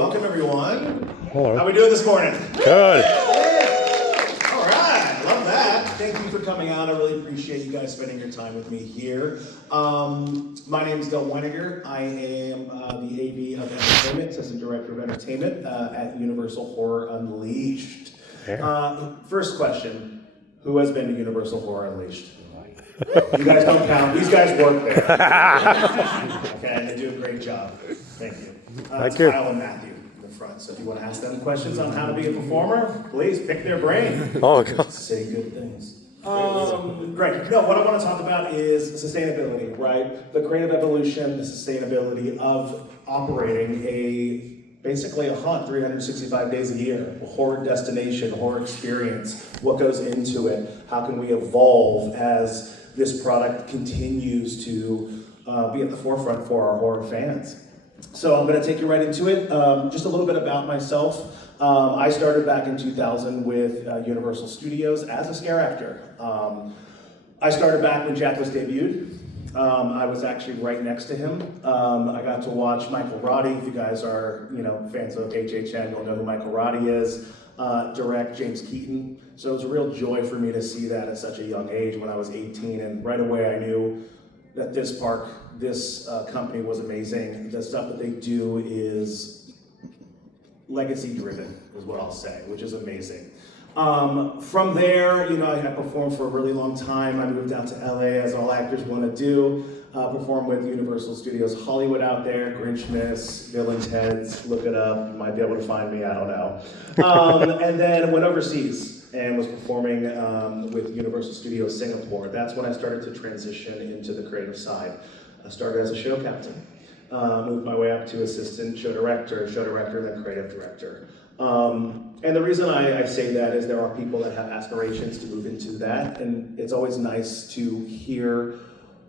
welcome everyone. Hello. How we doing this morning? Good. All right, love that. Thank you for coming out. I really appreciate you guys spending your time with me here. My name is Del Weiniger. I am the AD of Entertainment, Assistant Director of Entertainment at Universal Horror Unleashed. First question, who has been to Universal Horror Unleashed? You guys don't count. These guys work there. Okay, and they do a great job. Thank you. Thank you. Kyle and Matthew in the front. So if you want to ask them questions on how to be a performer, please pick their brain. Oh, God. Say good things. Great. No, what I want to talk about is sustainability, right? The creative evolution, the sustainability of operating basically a haunt 365 days a year, a horror destination, horror experience, what goes into it, how can we evolve as this product continues to be at the forefront for our horror fans. So I'm going to take you right into it. Just a little bit about myself. I started back in 2000 with Universal Studios as a scare actor. I started back when Jack was debuted. I was actually right next to him. I got to watch Michael Roddy. If you guys are, fans of HHN, you'll know who Michael Roddy is. Direct James Keaton. So it was a real joy for me to see that at such a young age when I was 18, and right away I knew that this company was amazing. The stuff that they do is legacy driven, is what I'll say, which is amazing. From there, I performed for a really long time. I moved out to LA, as all actors want to do. Performed with Universal Studios Hollywood out there, Grinchmas, Bill and Ted's, look it up, you might be able to find me, I don't know. And then went overseas and was performing with Universal Studios Singapore. That's when I started to transition into the creative side. I started as a show captain, moved my way up to assistant show director, then creative director. And the reason I say that is there are people that have aspirations to move into that, and it's always nice to hear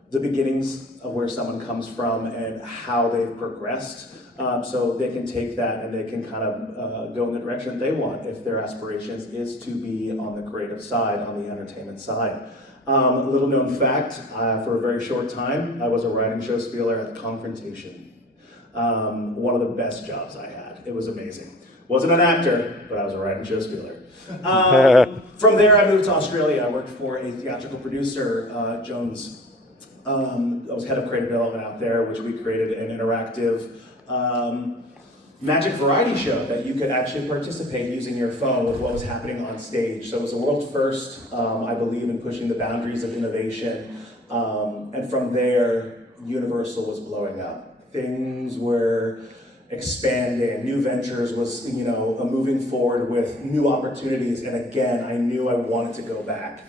the beginnings of where someone comes from and how they've progressed, so they can take that and they can kind of go in the direction they want if their aspirations is to be on the creative side, on the entertainment side. A little known fact, for a very short time, I was a writing show spieler at Confrontation. One of the best jobs I had. It was amazing. Wasn't an actor, but I was a writing show spieler. From there, I moved to Australia. I worked for a theatrical producer, Jones. I was head of creative development out there, which we created an interactive magic variety show that you could actually participate using your phone with what was happening on stage. So it was a world first, I believe, in pushing the boundaries of innovation. And from there, Universal was blowing up. Things were expanding, new ventures was, moving forward with new opportunities. And again, I knew I wanted to go back.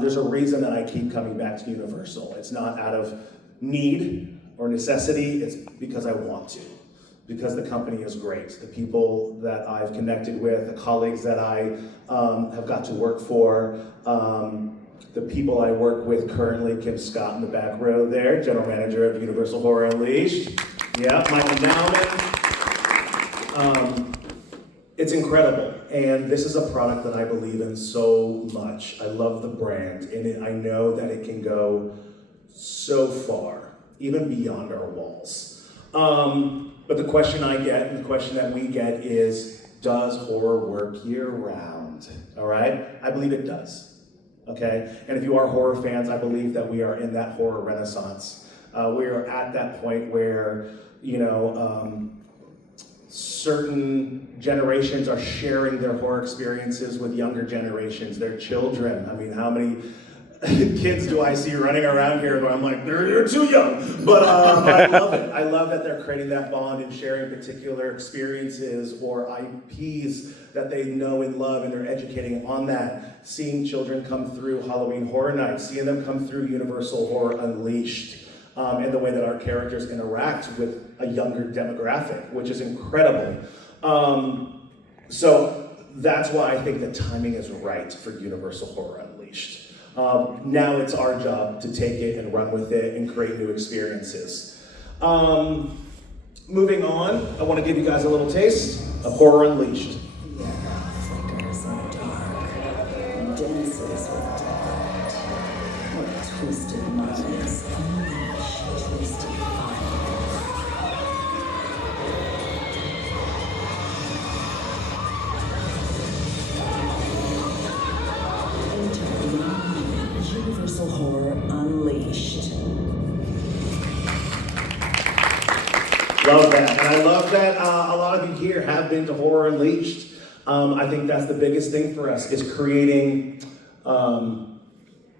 There's a reason that I keep coming back to Universal. It's not out of need or necessity, it's because I want to. Because the company is great. The people that I've connected with, the colleagues that I have got to work for, the people I work with currently, Kim Scott in the back row there, General Manager of Universal Horror Unleashed. Yeah, Michael Nauman. It's incredible, and this is a product that I believe in so much. I love the brand, and I know that it can go so far, even beyond our walls. But the question I get, and the question that we get is, does horror work year-round? All right? I believe it does, okay? And if you are horror fans, I believe that we are in that horror renaissance. We are at that point where, certain generations are sharing their horror experiences with younger generations, their children. I mean, how many kids do I see running around here where I'm like, they're too young? But I love it. I love that they're creating that bond and sharing particular experiences or IPs that they know and love, and they're educating on that. Seeing children come through Halloween Horror Nights, seeing them come through Universal Horror Unleashed, and the way that our characters interact with a younger demographic, which is incredible. So that's why I think the timing is right for Universal Horror Unleashed. Now it's our job to take it and run with it and create new experiences. Moving on, I want to give you guys a little taste of Horror Unleashed. Flickers in the dark, dances with delight. What twisted minds unleash twisted fire. I love that a lot of you here have been to Horror Unleashed. I think that's the biggest thing for us, is creating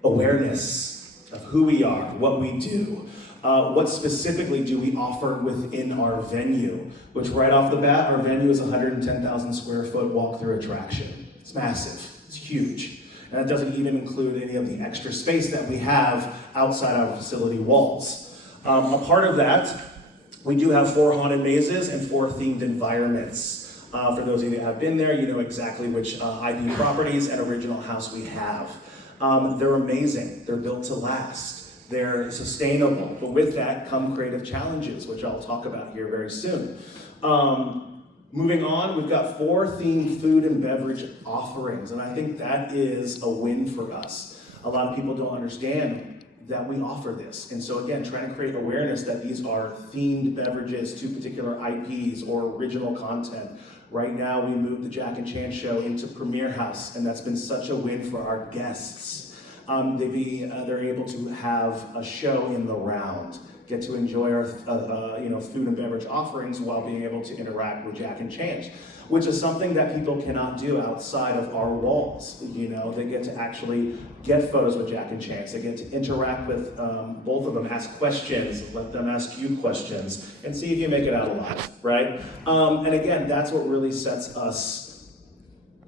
awareness of who we are, what we do. What specifically do we offer within our venue? Which right off the bat, our venue is a 110,000 square foot walk-through attraction. It's massive, it's huge. And that doesn't even include any of the extra space that we have outside our facility walls. A part of that, we do have 4 haunted mazes and 4 themed environments. For those of you that have been there, you know exactly which IP properties and original house we have. They're amazing, they're built to last. They're sustainable, but with that come creative challenges, which I'll talk about here very soon. Moving on, we've got 4 themed food and beverage offerings, and I think that is a win for us. A lot of people don't understand that we offer this, and so again, trying to create awareness that these are themed beverages to particular IPs or original content. Right now, we moved the Jack and Chance show into Premier House, and that's been such a win for our guests. They're able to have a show in the round, get to enjoy our food and beverage offerings while being able to interact with Jack and Chance, which is something that people cannot do outside of our walls. You know, they get to actually get photos with Jack and Chance. They get to interact with both of them, ask questions, let them ask you questions, and see if you make it out alive, right? And again, that's what really sets us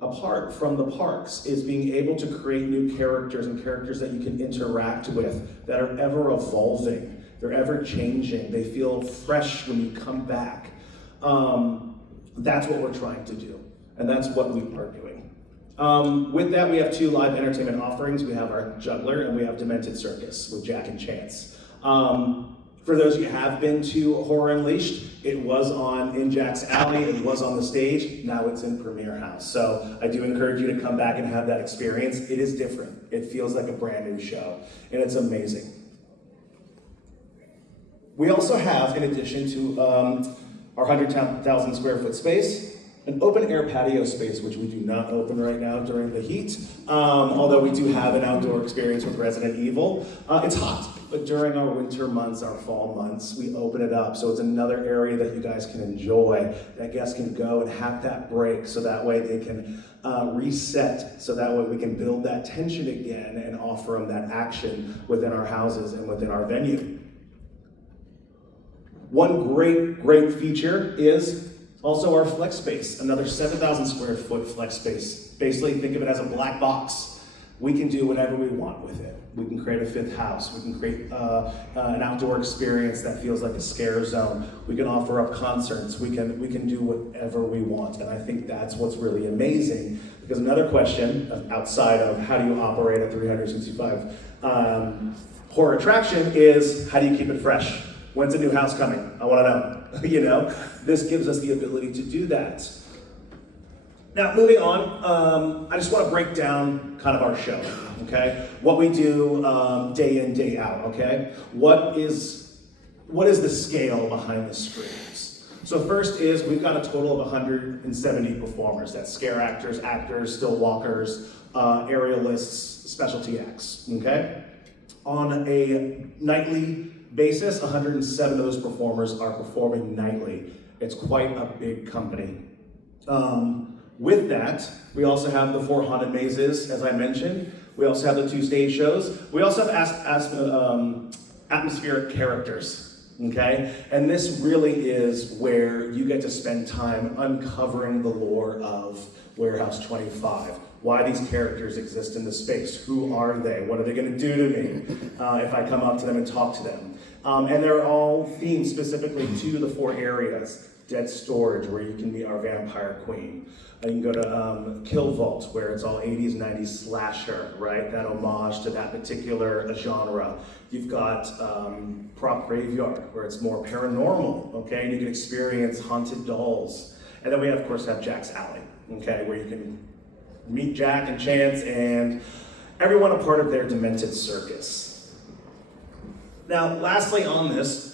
apart from the parks, is being able to create new characters and characters that you can interact with that are ever evolving. They're ever changing. They feel fresh when you come back. That's what we're trying to do, and that's what we are doing. With that, we have 2 live entertainment offerings. We have our Juggler and we have Demented Circus with Jack and Chance. For those of you who have been to Horror Unleashed, it was in Jack's Alley, it was on the stage, now it's in Premier House. So I do encourage you to come back and have that experience. It is different. It feels like a brand new show, and it's amazing. We also have, in addition to our 100,000 square foot space, an open air patio space, which we do not open right now during the heat, although we do have an outdoor experience with Resident Evil. It's hot, but during our winter months, our fall months, we open it up. So it's another area that you guys can enjoy, that guests can go and have that break, so that way they can reset, so that way we can build that tension again and offer them that action within our houses and within our venue. One great feature is also our flex space, another 7,000 square foot flex space. Basically, think of it as a black box. We can do whatever we want with it. We can create a 5th house. We can create an outdoor experience that feels like a scare zone. We can offer up concerts. We can do whatever we want. And I think that's what's really amazing. Because another question outside of how do you operate a 365 horror attraction is, how do you keep it fresh? When's a new house coming? I want to know. You know, this gives us the ability to do that. Now, moving on, I just want to break down kind of our show, okay? What we do day in, day out, okay? What is the scale behind the screens? So first is, we've got a total of 170 performers. That's scare actors, still walkers, aerialists, specialty acts, okay? On a nightly basis, 107 of those performers are performing nightly. It's quite a big company. With that, we also have the 4 haunted mazes, as I mentioned. We also have the 2 stage shows. We also have atmospheric characters, okay? And this really is where you get to spend time uncovering the lore of Warehouse 25. Why these characters exist in the space. Who are they? What are they going to do to me if I come up to them and talk to them? And they're all themed specifically to the 4 areas. Dead Storage, where you can meet our vampire queen. You can go to Kill Vault, where it's all 80s, 90s slasher, right? That homage to that particular genre. You've got Prop Graveyard, where it's more paranormal, okay? And you can experience haunted dolls. And then we, of course, have Jack's Alley, okay? Where you can meet Jack and Chance and everyone a part of their Demented Circus. Now, lastly on this,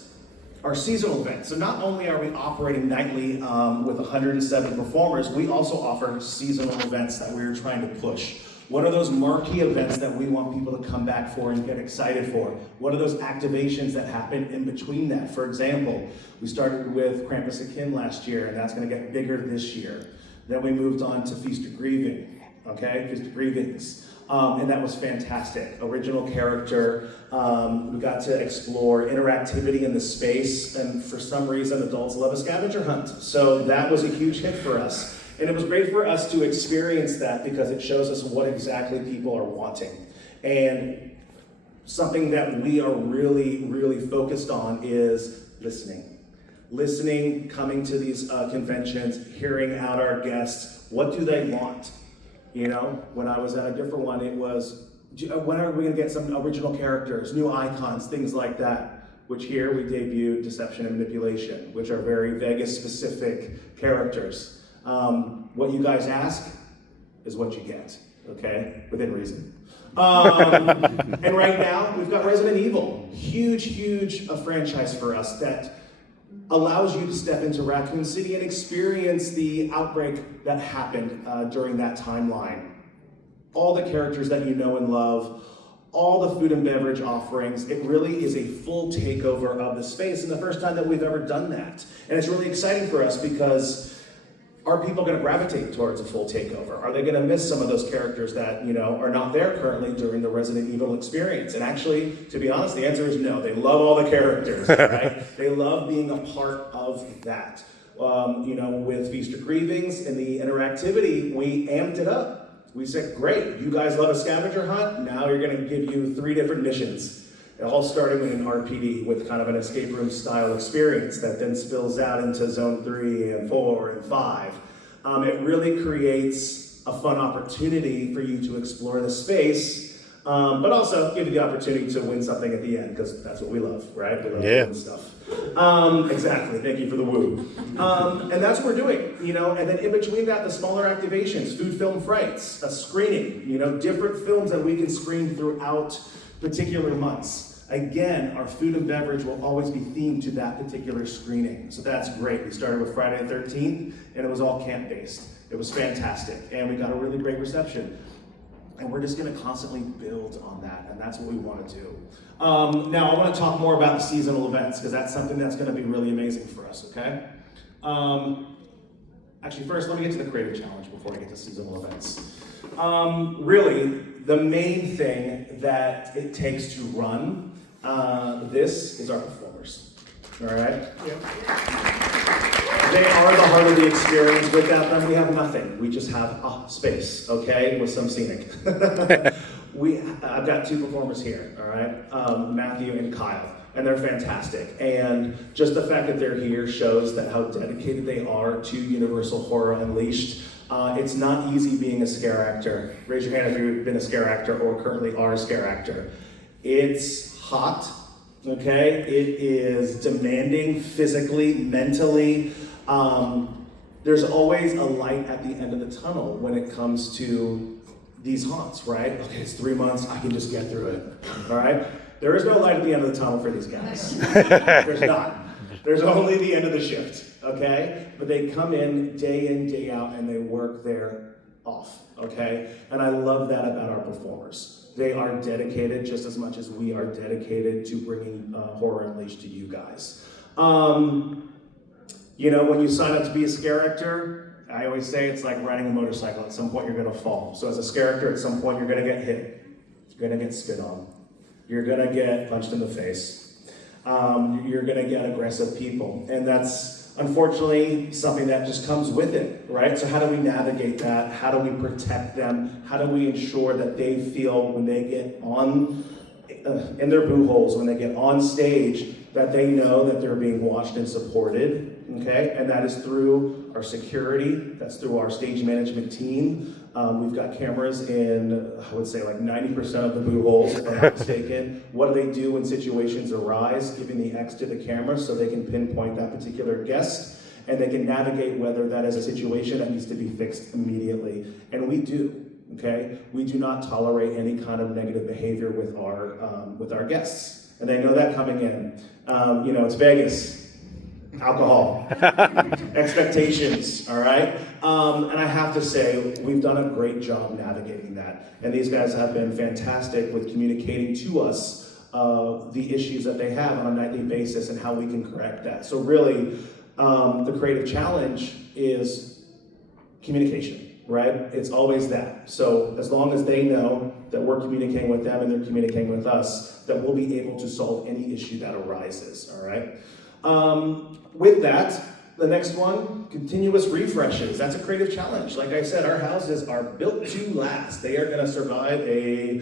our seasonal events. So not only are we operating nightly with 107 performers, we also offer seasonal events that we're trying to push. What are those marquee events that we want people to come back for and get excited for? What are those activations that happen in between that? For example, we started with Krampus Akin last year, and that's going to get bigger this year. Then we moved on to Feast of Grieving, okay? Feast of Grievings. And that was fantastic. Original character. We got to explore interactivity in the space, and for some reason, adults love a scavenger hunt. So that was a huge hit for us. And it was great for us to experience that because it shows us what exactly people are wanting. And something that we are really, really focused on is listening. Listening, coming to these conventions, hearing out our guests. What do they want? You know, when I was at a different one, it was, when are we gonna get some original characters, new icons, things like that? Which here we debuted Deception and Manipulation, which are very Vegas-specific characters. What you guys ask is what you get, okay? Within reason. And right now, we've got Resident Evil. Huge franchise for us that allows you to step into Raccoon City and experience the outbreak that happened during that timeline. All the characters that you know and love, all the food and beverage offerings. It really is a full takeover of the space, and the first time that we've ever done that. And it's really exciting for us because are people going to gravitate towards a full takeover? Are they going to miss some of those characters that, you know, are not there currently during the Resident Evil experience? And actually, to be honest, the answer is no. They love all the characters, right? They love being a part of that. You know, with Feast of Grievings and the interactivity, we amped it up. We said, great, you guys love a scavenger hunt? Now you're going to give you 3 different missions. All starting with an RPD with kind of an escape room style experience that then spills out into zone 3 and 4 and 5. It really creates a fun opportunity for you to explore the space, but also give you the opportunity to win something at the end, because that's what we love, right? We love doing stuff. Exactly, thank you for the woo. And that's what we're doing, you know, and then in between that, the smaller activations, food film frights, a screening, you know, different films that we can screen throughout particular months. Again, our food and beverage will always be themed to that particular screening. So that's great. We started with Friday the 13th, and it was all camp-based. It was fantastic, and we got a really great reception. And we're just gonna constantly build on that, and that's what we wanna do. Now, I wanna talk more about the seasonal events, because that's something that's gonna be really amazing for us, okay? Actually, first, let me get to the creative challenge before I get to seasonal events. Really, the main thing that it takes to run this is our performers, all right? Yep. They are the heart of the experience. Without them, we have nothing. We just have space, okay, with some scenic. I've got 2 performers here, all right? Matthew and Kyle, and they're fantastic. And just the fact that they're here shows that how dedicated they are to Universal Horror Unleashed. It's not easy being a scare actor. Raise your hand if you've been a scare actor or currently are a scare actor. It's hot, okay? It is demanding physically, mentally. There's always a light at the end of the tunnel when it comes to these haunts, right? Okay, it's 3 months, I can just get through it, all right? There is no light at the end of the tunnel for these guys. There's not. There's only the end of the shift, okay? But they come in, day out, and they work their off, okay? And I love that about our performers. They are dedicated just as much as we are dedicated to bringing Horror Unleashed to you guys. You know, when you sign up to be a scare actor, I always say it's like riding a motorcycle. At some point, you're gonna fall. So as a scare actor, at some point, you're gonna get hit. You're gonna get spit on. You're gonna get punched in the face. You're gonna get aggressive people. And that's unfortunately something that just comes with it, right? So how do we navigate that? How do we protect them? How do we ensure that they feel when they get on, in their boo holes, when they get on stage, that they know that they're being watched and supported, okay? And that is through our security, that's through our stage management team. We've got cameras in, I would say like 90% of the boo holes, if I'm not mistaken. What do they do when situations arise? Giving the X to the camera so they can pinpoint that particular guest, and they can navigate whether that is a situation that needs to be fixed immediately. And we do, okay? We do not tolerate any kind of negative behavior with our guests. And they know that coming in. You know, it's Vegas. alcohol, expectations, all right? And I have to say, we've done a great job navigating that. And these guys have been fantastic with communicating to us the issues that they have on a nightly basis and how we can correct that. So really, the creative challenge is communication, right? It's always that. So as long as they know that we're communicating with them and they're communicating with us, that we'll be able to solve any issue that arises, all right? With that, the next one, continuous refreshes. That's a creative challenge. Like I said, our houses are built to last. They are gonna survive I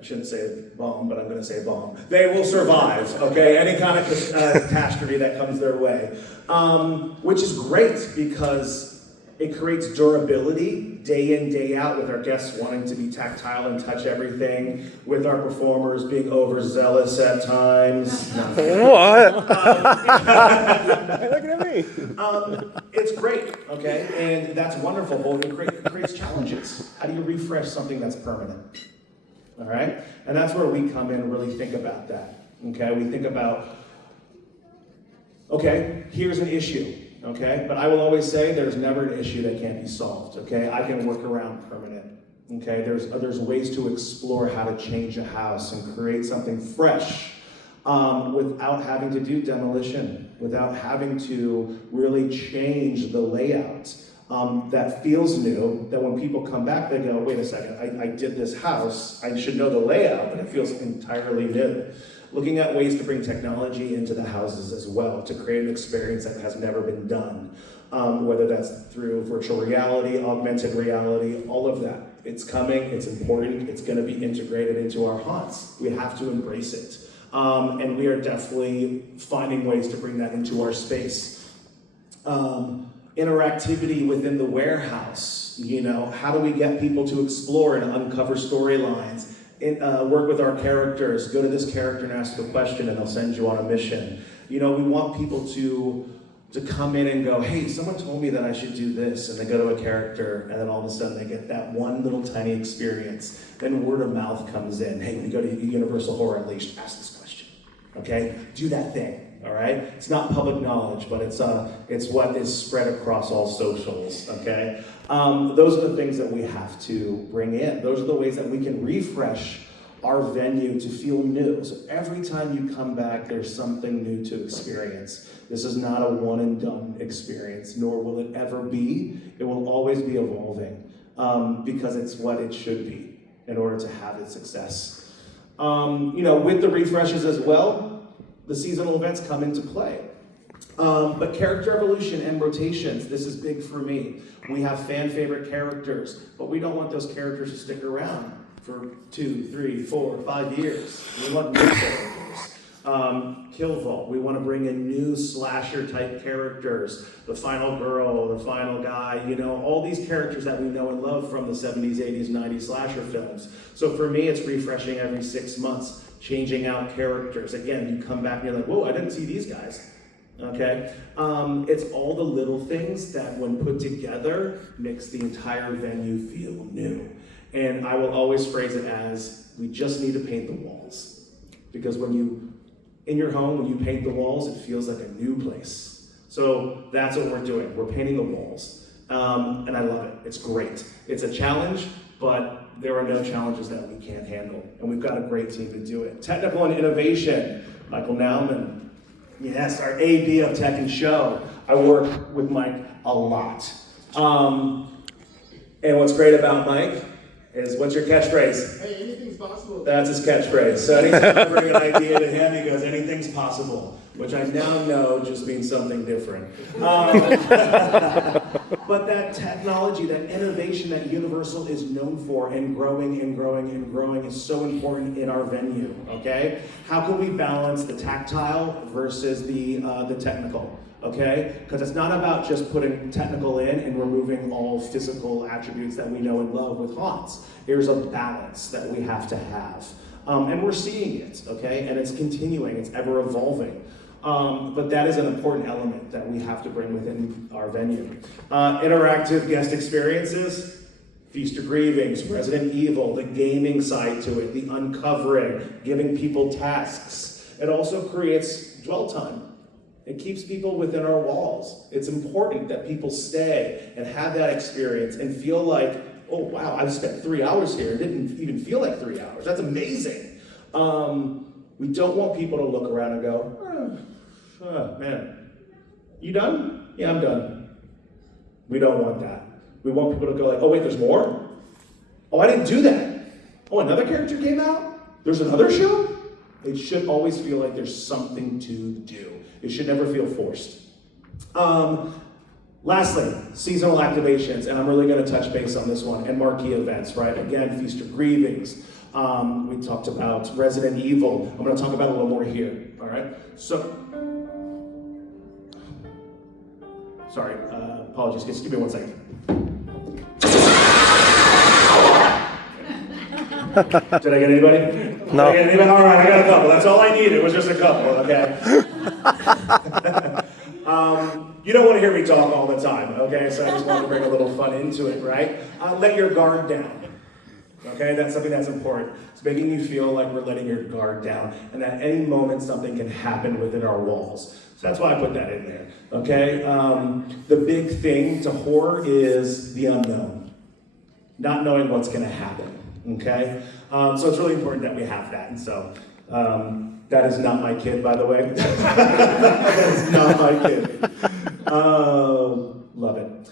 shouldn't say bomb, but I'm gonna say bomb. They will survive, okay? Any kind of catastrophe that comes their way. Which is great because it creates durability day in, day out, with our guests wanting to be tactile and touch everything, with our performers being overzealous at times. What? Look at me. It's great, okay? And that's wonderful, but it creates challenges. How do you refresh something that's permanent? All right? And that's where we come in and really think about that, okay? We think about, okay, here's an issue. Okay, but I will always say there's never an issue that can't be solved. Okay, I can work around permanent. Okay, there's ways to explore how to change a house and create something fresh without having to do demolition, without having to really change the layout that feels new. That when people come back, they go, "Wait a second, I did this house. I should know the layout, but it feels entirely new." Looking at ways to bring technology into the houses as well, to create an experience that has never been done. Whether that's through virtual reality, augmented reality, all of that. It's coming, it's important, it's gonna be integrated into our haunts. We have to embrace it. And we are definitely finding ways to bring that into our space. Interactivity within the warehouse, how do we get people to explore and uncover storylines? Work with our characters, go to this character and ask a question and they'll send you on a mission. We want people to come in and go, "Hey, someone told me that I should do this," and they go to a character and then all of a sudden they get that one little tiny experience. Then word of mouth comes in. "Hey, when you go to Universal Horror Unleashed, ask this question, okay? Do that thing, all right? It's not public knowledge, but it's what is spread across all socials, okay? Those are the things that we have to bring in. Those are the ways that we can refresh our venue to feel new. So every time you come back, there's something new to experience. This is not a one and done experience, nor will it ever be. It will always be evolving because it's what it should be in order to have its success. With the refreshes as well, the seasonal events come into play. But character evolution and rotations, this is big for me. We have fan favorite characters, but we don't want those characters to stick around for 2, 3, 4, 5 years. We want new characters. Kill Vault, we want to bring in new slasher type characters. The final girl, the final guy, all these characters that we know and love from the 70s, 80s, 90s slasher films. So for me, it's refreshing every 6 months, changing out characters. Again, you come back and you're like, "Whoa, I didn't see these guys." Okay, it's all the little things that when put together makes the entire venue feel new. And I will always phrase it as, we just need to paint the walls. Because in your home, when you paint the walls, it feels like a new place. So that's what we're doing, we're painting the walls. And I love it, it's great. It's a challenge, but there are no challenges that we can't handle. And we've got a great team to do it. Technical and innovation, Michael Nauman. Yes, our AD of Tech and Show. I work with Mike a lot. And what's great about Mike is, what's your catchphrase? Hey, anything's possible. That's his catchphrase. So anytime I bring an idea to him, he goes, "Anything's possible," which I now know just means something different. But that technology, that innovation that Universal is known for and growing and growing and growing is so important in our venue, okay? How can we balance the tactile versus the technical, okay? Because it's not about just putting technical in and removing all physical attributes that we know and love with haunts. There's a balance that we have to have. And we're seeing it, okay? And it's continuing, it's ever evolving. But that is an important element that we have to bring within our venue. Interactive guest experiences, Feast of Grievings, Resident Evil, the gaming side to it, the uncovering, giving people tasks. It also creates dwell time It keeps people within our walls. It's important that people stay and have that experience and feel like, oh wow, I've spent 3 hours here. It didn't even feel like 3 hours. That's amazing. We don't want people to look around and go, man, you done? Yeah, I'm done. We don't want that. We want people to go like, oh wait, there's more? Oh, I didn't do that. Oh, another character came out? There's another show? It should always feel like there's something to do. It should never feel forced. Lastly, seasonal activations, and I'm really going to touch base on this one, and marquee events, right? Again, Feast of Grievings. We talked about Resident Evil. I'm going to talk about it a little more here, all right? So, sorry, apologies, just give me 1 second. Did I get anybody? No. Did I get anybody? All right, I got a couple. That's all I needed. It was just a couple, okay? You don't want to hear me talk all the time, okay? So I just wanted to bring a little fun into it, right? Let your guard down, okay? That's something that's important. It's making you feel like we're letting your guard down and that any moment something can happen within our walls. So that's why I put that in there, okay? The big thing to horror is the unknown, not knowing what's going to happen. Okay, so it's really important that we have that, and so that is not my kid, by the way. That is not my kid. Love it.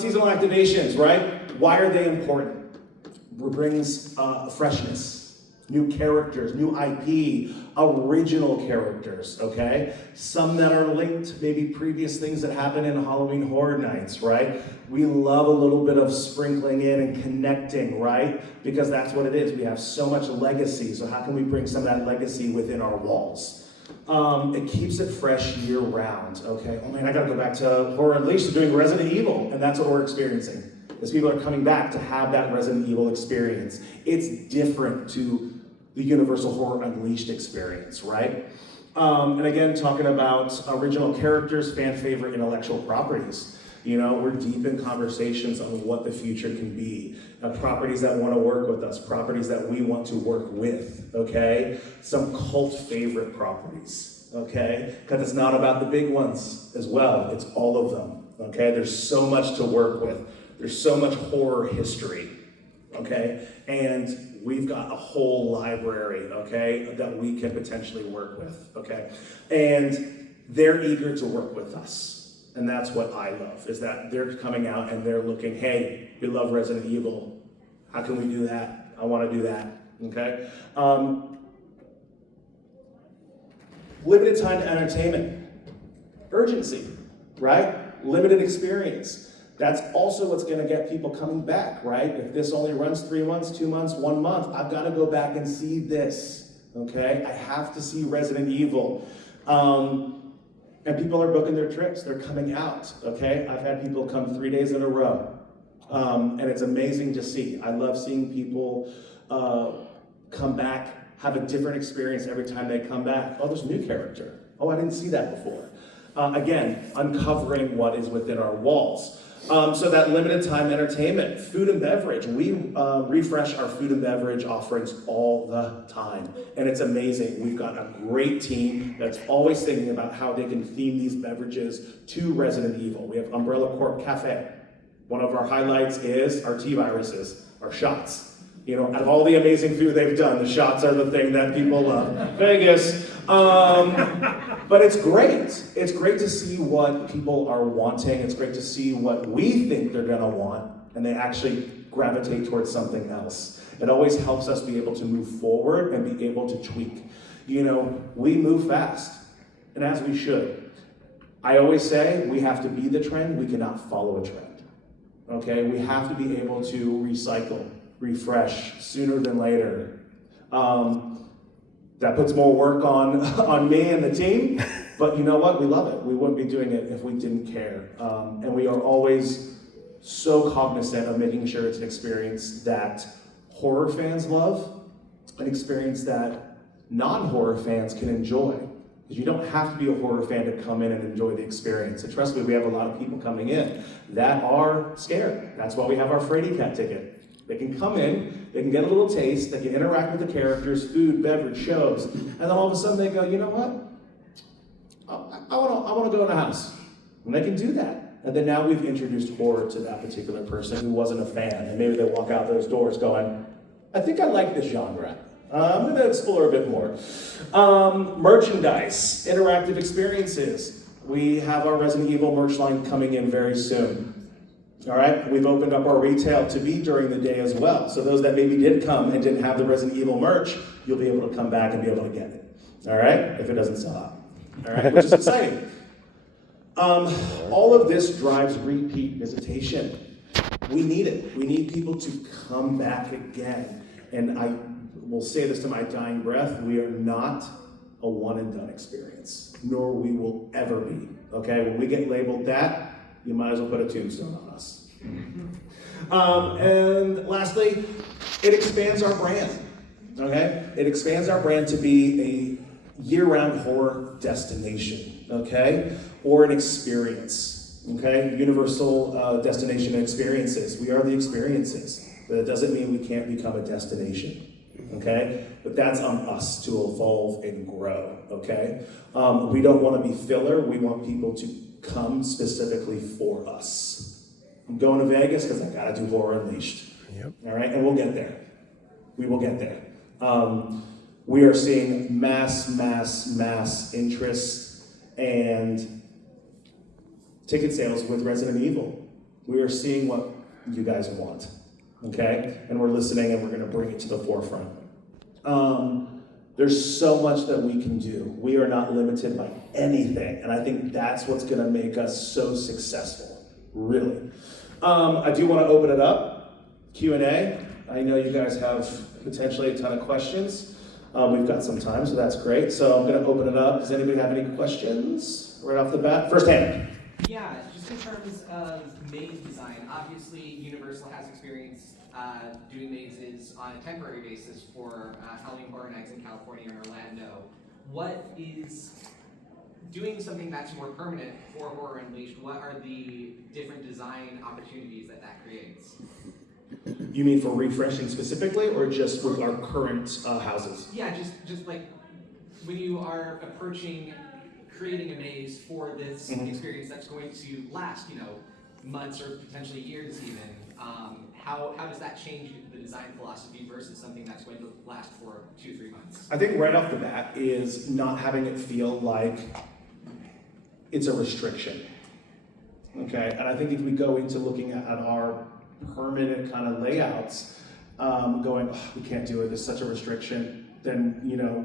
Seasonal activations, right? Why are they important? It brings freshness, new characters, new IP, original characters. Okay, some that are linked, maybe previous things that happened in Halloween Horror Nights, right? We love a little bit of sprinkling in and connecting, right? Because that's what it is. We have so much legacy. So how can we bring some of that legacy within our walls? It keeps it fresh year round, okay? Oh man, I gotta go back to Horror Unleashed, doing Resident Evil, and that's what we're experiencing. As people are coming back to have that Resident Evil experience. It's different to the Universal Horror Unleashed experience, right? And again, talking about original characters, fan favorite intellectual properties. You know, we're deep in conversations on what the future can be. Properties that want to work with us, properties that we want to work with, okay? Some cult favorite properties, okay? Because it's not about the big ones as well, it's all of them, okay? There's so much to work with. There's so much horror history, okay? And we've got a whole library, okay, that we can potentially work with, okay? And they're eager to work with us. And that's what I love, is that they're coming out and they're looking, hey, we love Resident Evil. How can we do that? I want to do that, okay? Limited time to entertainment. Urgency, right? Limited experience. That's also what's going to get people coming back, right? If this only runs 3 months, 2 months, 1 month, I've got to go back and see this, okay? I have to see Resident Evil. And people are booking their trips, they're coming out, okay? I've had people come 3 days in a row, and it's amazing to see. I love seeing people come back, have a different experience every time they come back. Oh, there's a new character. Oh, I didn't see that before. Again, uncovering what is within our walls. So that limited time entertainment, food and beverage. We refresh our food and beverage offerings all the time. And it's amazing. We've got a great team that's always thinking about how they can theme these beverages to Resident Evil. We have Umbrella Corp Cafe. One of our highlights is our T-viruses, our shots. You know, out of all the amazing food they've done, the shots are the thing that people love. Vegas. But it's great. It's great to see what people are wanting. It's great to see what we think they're gonna want, and they actually gravitate towards something else. It always helps us be able to move forward and be able to tweak. You know, we move fast, and as we should. I always say we have to be the trend, we cannot follow a trend. Okay, we have to be able to recycle, refresh sooner than later. That puts more work on me and the team, but you know what? We love it. We wouldn't be doing it if we didn't care. And we are always so cognizant of making sure it's an experience that horror fans love, an experience that non-horror fans can enjoy. Because you don't have to be a horror fan to come in and enjoy the experience. And trust me, we have a lot of people coming in that are scared. That's why we have our Frady Cat ticket. They can come in, they can get a little taste, they can interact with the characters, food, beverage, shows, and then all of a sudden they go, you know what? I want to go in a house. And they can do that. And then now we've introduced horror to that particular person who wasn't a fan. And maybe they walk out those doors going, I think I like this genre. I'm going to explore a bit more. Merchandise, interactive experiences. We have our Resident Evil merch line coming in very soon. All right, we've opened up our retail to be during the day as well. So those that maybe did come and didn't have the Resident Evil merch, you'll be able to come back and be able to get it. All right, if it doesn't sell out. All right, which is exciting. All of this drives repeat visitation. We need it. We need people to come back again. And I will say this to my dying breath, we are not a one and done experience, nor we will ever be, okay? When we get labeled that, you might as well put a tombstone on us. And lastly, it expands our brand, okay? It expands our brand to be a year-round horror destination, okay? Or an experience, okay? Universal destination experiences. We are the experiences. But it doesn't mean we can't become a destination. Okay? But that's on us to evolve and grow, okay? We don't want to be filler. We want people to come specifically for us. I'm going to Vegas because I got to do Horror Unleashed. Yep. All right? And we'll get there. We will get there. We are seeing mass interest and ticket sales with Resident Evil. We are seeing what you guys want. Okay, and we're listening and we're going to bring it to the forefront. There's so much that we can do. We are not limited by anything, and I think that's what's going to make us so successful, really. I do want to open it up, Q&A. I know you guys have potentially a ton of questions. We've got some time, so that's great. So I'm going to open it up. Does anybody have any questions right off the bat? First hand. Yeah, just in terms of maze design, obviously Universal has experience doing mazes on a temporary basis for Halloween Horror Nights in California and Orlando. What is doing something that's more permanent for Horror Unleashed? What are the different design opportunities that creates? You mean for refreshing specifically, or just with our current houses? Yeah, just like when you are approaching creating a maze for this experience that's going to last, months or potentially years even. How does that change the design philosophy versus something that's going to last for 2-3 months? I think right off the bat is not having it feel like it's a restriction. Okay, and I think if we go into looking at our permanent kind of layouts, going, oh, we can't do it, there's such a restriction, then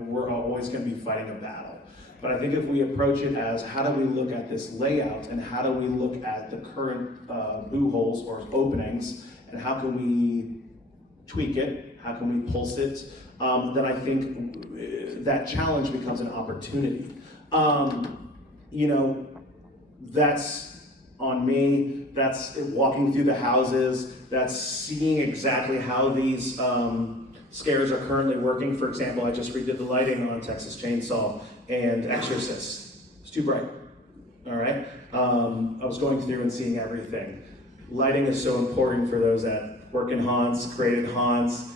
we're always going to be fighting a battle. But I think if we approach it as how do we look at this layout and how do we look at the current boo holes or openings and how can we tweak it, how can we pulse it, then I think that challenge becomes an opportunity. That's on me, that's walking through the houses, that's seeing exactly how these scares are currently working. For example, I just redid the lighting on Texas Chainsaw and Exorcist. It's too bright, all right? I was going through and seeing everything. Lighting is so important for those that work in haunts, created haunts.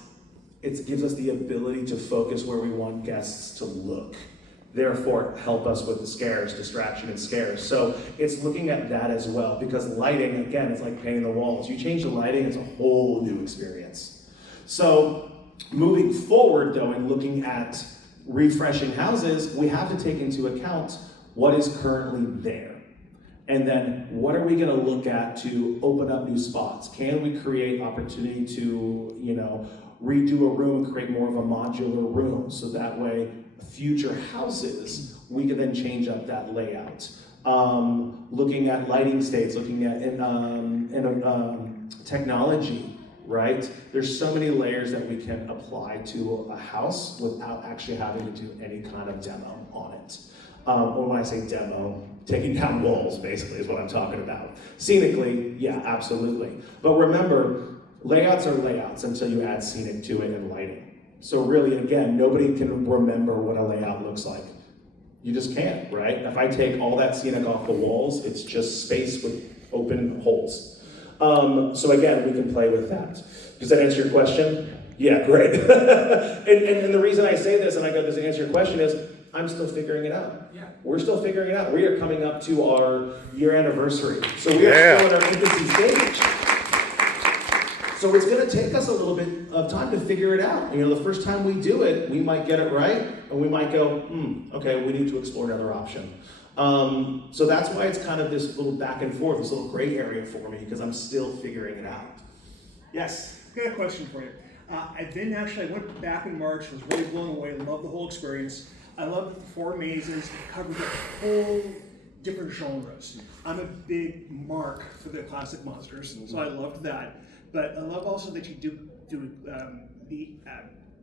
It gives us the ability to focus where we want guests to look. Therefore, help us with the scares, distraction and scares. So it's looking at that as well, because lighting, again, it's like painting the walls. You change the lighting, it's a whole new experience. So moving forward though, and looking at refreshing houses, we have to take into account what is currently there. And then what are we gonna look at to open up new spots? Can we create opportunity to, redo a room and create more of a modular room so that way future houses, we can then change up that layout. Looking at lighting states, looking at technology, right? There's so many layers that we can apply to a house without actually having to do any kind of demo on it. Or when I say demo, taking down walls basically is what I'm talking about. Scenically, yeah, absolutely. But remember, layouts are layouts until you add scenic to it and lighting. So really, again, nobody can remember what a layout looks like. You just can't, right? If I take all that scenic off the walls, it's just space with open holes. So again, we can play with that. Does that answer your question? Yeah, great. and the reason I say this, and I go, does it answer your question, is I'm still figuring it out. Yeah. We're still figuring it out. We are coming up to our year anniversary. So we are still in our infancy stage. So it's going to take us a little bit of time to figure it out. You know, the first time we do it, we might get it right, and we might go, okay, we need to explore another option. So that's why it's kind of this little back and forth, this little gray area for me, because I'm still figuring it out. Yes? I've got a question for you. I went back in March, was really blown away, loved the whole experience. I love the 4 mazes, covered the whole different genres. I'm a big mark for the classic monsters, so I loved that. But I love also that you do the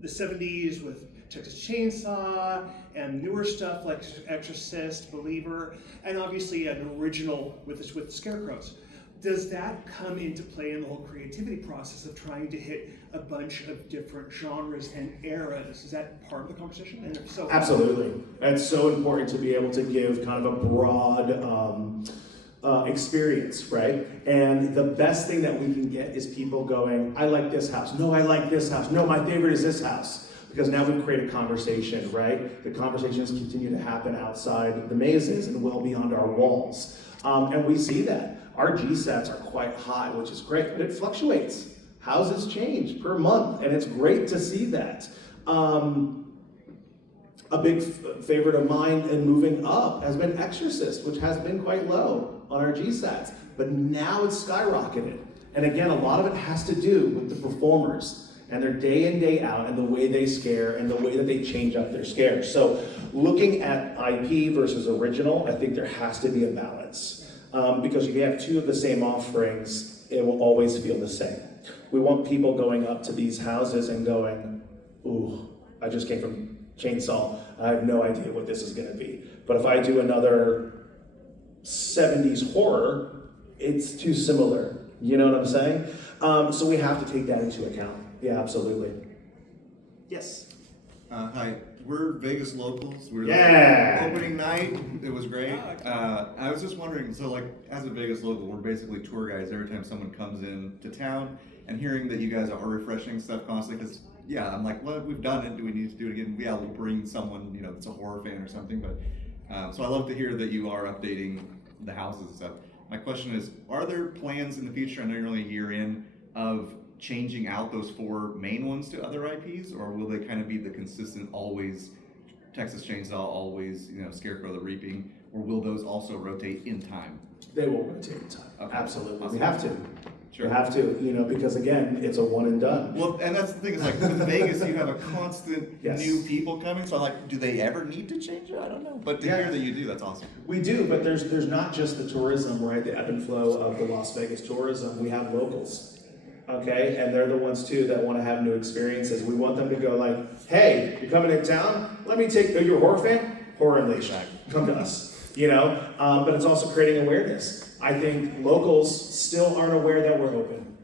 70s with Texas Chainsaw and newer stuff like Exorcist, Believer, and obviously an original with Scarecrows. Does that come into play in the whole creativity process of trying to hit a bunch of different genres and eras? Is that part of the conversation? And if so, absolutely. It's so important to be able to give kind of a broad experience, right? And the best thing that we can get is people going, I like this house. No, I like this house. No, my favorite is this house. Because now we've created conversation, right? The conversations continue to happen outside the mazes and well beyond our walls. And we see that. Our GSATs are quite high, which is great, but it fluctuates. Houses change per month, and it's great to see that. A big favorite of mine and moving up has been Exorcist, which has been quite low on our GSATs, but now it's skyrocketed. And again, a lot of it has to do with the performers and their day in, day out, and the way they scare and the way that they change up their scares. So looking at IP versus original, I think there has to be a balance. Because if you have 2 of the same offerings, it will always feel the same. We want people going up to these houses and going, ooh, I just came from Chainsaw. I have no idea what this is gonna be. But if I do another 70s horror, it's too similar. You know what I'm saying? So we have to take that into account. Yeah, absolutely. Yes. Hi, we're Vegas locals. We're opening night. It was great. I was just wondering, so like as a Vegas local, we're basically tour guides every time someone comes in to town, and hearing that you guys are refreshing stuff constantly, because yeah, I'm like, well, we've done it. Do we need to do it again? Yeah, we'll bring someone, you know, that's a horror fan or something. But so I love to hear that you are updating the houses and stuff. My question is, are there plans in the future, I know you're only a year in, of changing out those 4 main ones to other IPs, or will they kind of be the consistent, always Texas Chainsaw, always, you know, Scarecrow the Reaping, or will those also rotate in time? They will rotate in time. Okay. Absolutely. Awesome. We have to. Sure. We have to, you know, because again, it's a one and done. Well, and that's the thing, is like with Vegas, you have a constant Yes. new people coming, so I'm like, do they ever need to change it? I don't know. But to hear that you do, that's awesome. We do, but there's not just the tourism, right? The ebb and flow of the Las Vegas tourism. We have locals. Okay, and they're the ones too that want to have new experiences. We want them to go like, hey, you're coming to town? Let me take, you're a horror fan? Horror Unleashed. Come to us, you know? But it's also creating awareness. I think locals still aren't aware that we're open.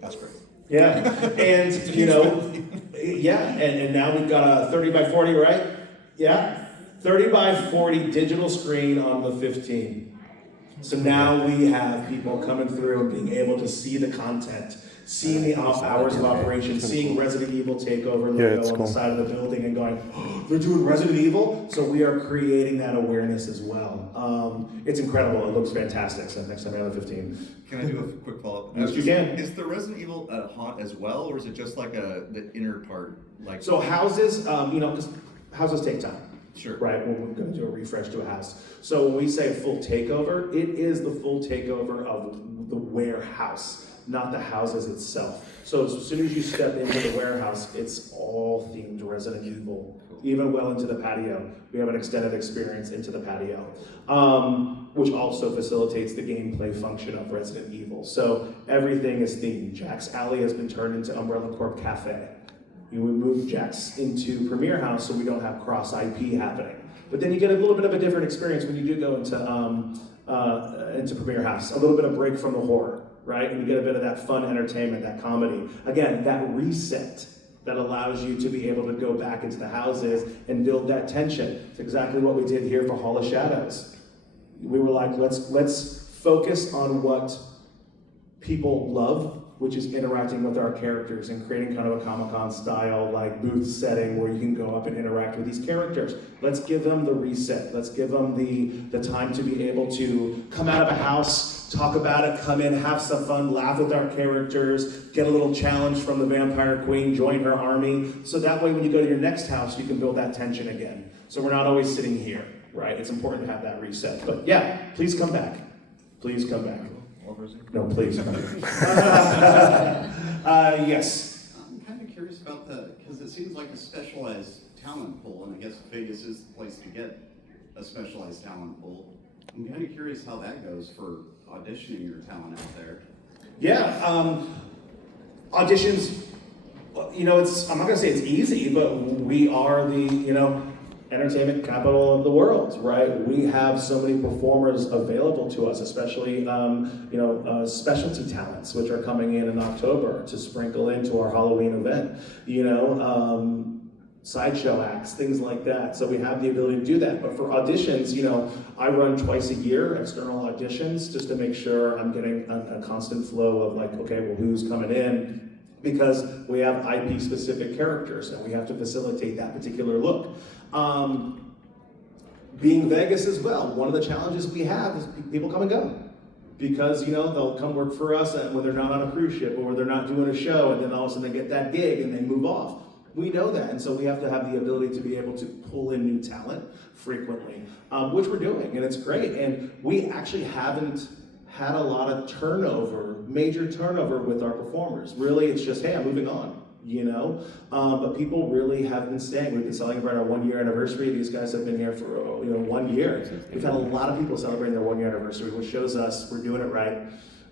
That's great. Yeah, and you know, yeah, and now we've got a 30 by 40, right? Yeah, 30 by 40 digital screen on the 15. So now we have people coming through and being able to see the content, seeing the hours of operation, seeing Resident Evil Takeover logo on the side of the building and going, oh, they're doing Resident Evil? So we are creating that awareness as well. It's incredible. It looks fantastic. So next time I have a 15. Can I do a quick follow-up? Yes, you can. Is the Resident Evil haunt as well, or is it just like the inner part? Like So houses, you know, because houses take time. Sure. Right, when we're going to do a refresh to a house. So when we say full takeover, it is the full takeover of the warehouse, not the houses itself. So as soon as you step into the warehouse, it's all themed Resident Evil, even well into the patio. We have an extended experience into the patio, which also facilitates the gameplay function of Resident Evil. So everything is themed. Jack's Alley has been turned into Umbrella Corp Cafe. We moved Jack's into Premier House so we don't have cross IP happening. But then you get a little bit of a different experience when you do go into Premier House. A little bit of break from the horror, right? And you get a bit of that fun entertainment, that comedy. Again, that reset that allows you to be able to go back into the houses and build that tension. It's exactly what we did here for Hall of Shadows. We were like, let's focus on what people love, which is interacting with our characters and creating kind of a Comic-Con style like booth setting where you can go up and interact with these characters. Let's give them the reset. Let's give them the time to be able to come out of a house, talk about it, come in, have some fun, laugh with our characters, get a little challenge from the Vampire Queen, join her army. So that way when you go to your next house, you can build that tension again. So we're not always sitting here, right? It's important to have that reset. But yeah, please come back. Please come back. No, please. Yes. I'm kind of curious about because it seems like a specialized talent pool, and I guess Vegas is the place to get a specialized talent pool. I'm kind of curious how that goes for auditioning your talent out there. Yeah, auditions, I'm not gonna say it's easy, but we are the, entertainment capital of the world, right? We have so many performers available to us, especially, specialty talents, which are coming in October to sprinkle into our Halloween event, sideshow acts, things like that. So we have the ability to do that. But for auditions, I run twice a year, external auditions, just to make sure I'm getting a constant flow of like, okay, well, who's coming in? Because we have IP specific characters and we have to facilitate that particular look. Being Vegas as well, one of the challenges we have is people come and go. Because, they'll come work for us when they're not on a cruise ship or when they're not doing a show and then all of a sudden they get that gig and they move off. We know that, and so we have to have the ability to be able to pull in new talent frequently, which we're doing, and it's great. And we actually haven't had a lot of major turnover with our performers. Really, it's just, hey, I'm moving on, But people really have been staying. We've been celebrating our 1 year anniversary. These guys have been here for 1 year. We've had a lot of people celebrating their 1 year anniversary, which shows us we're doing it right.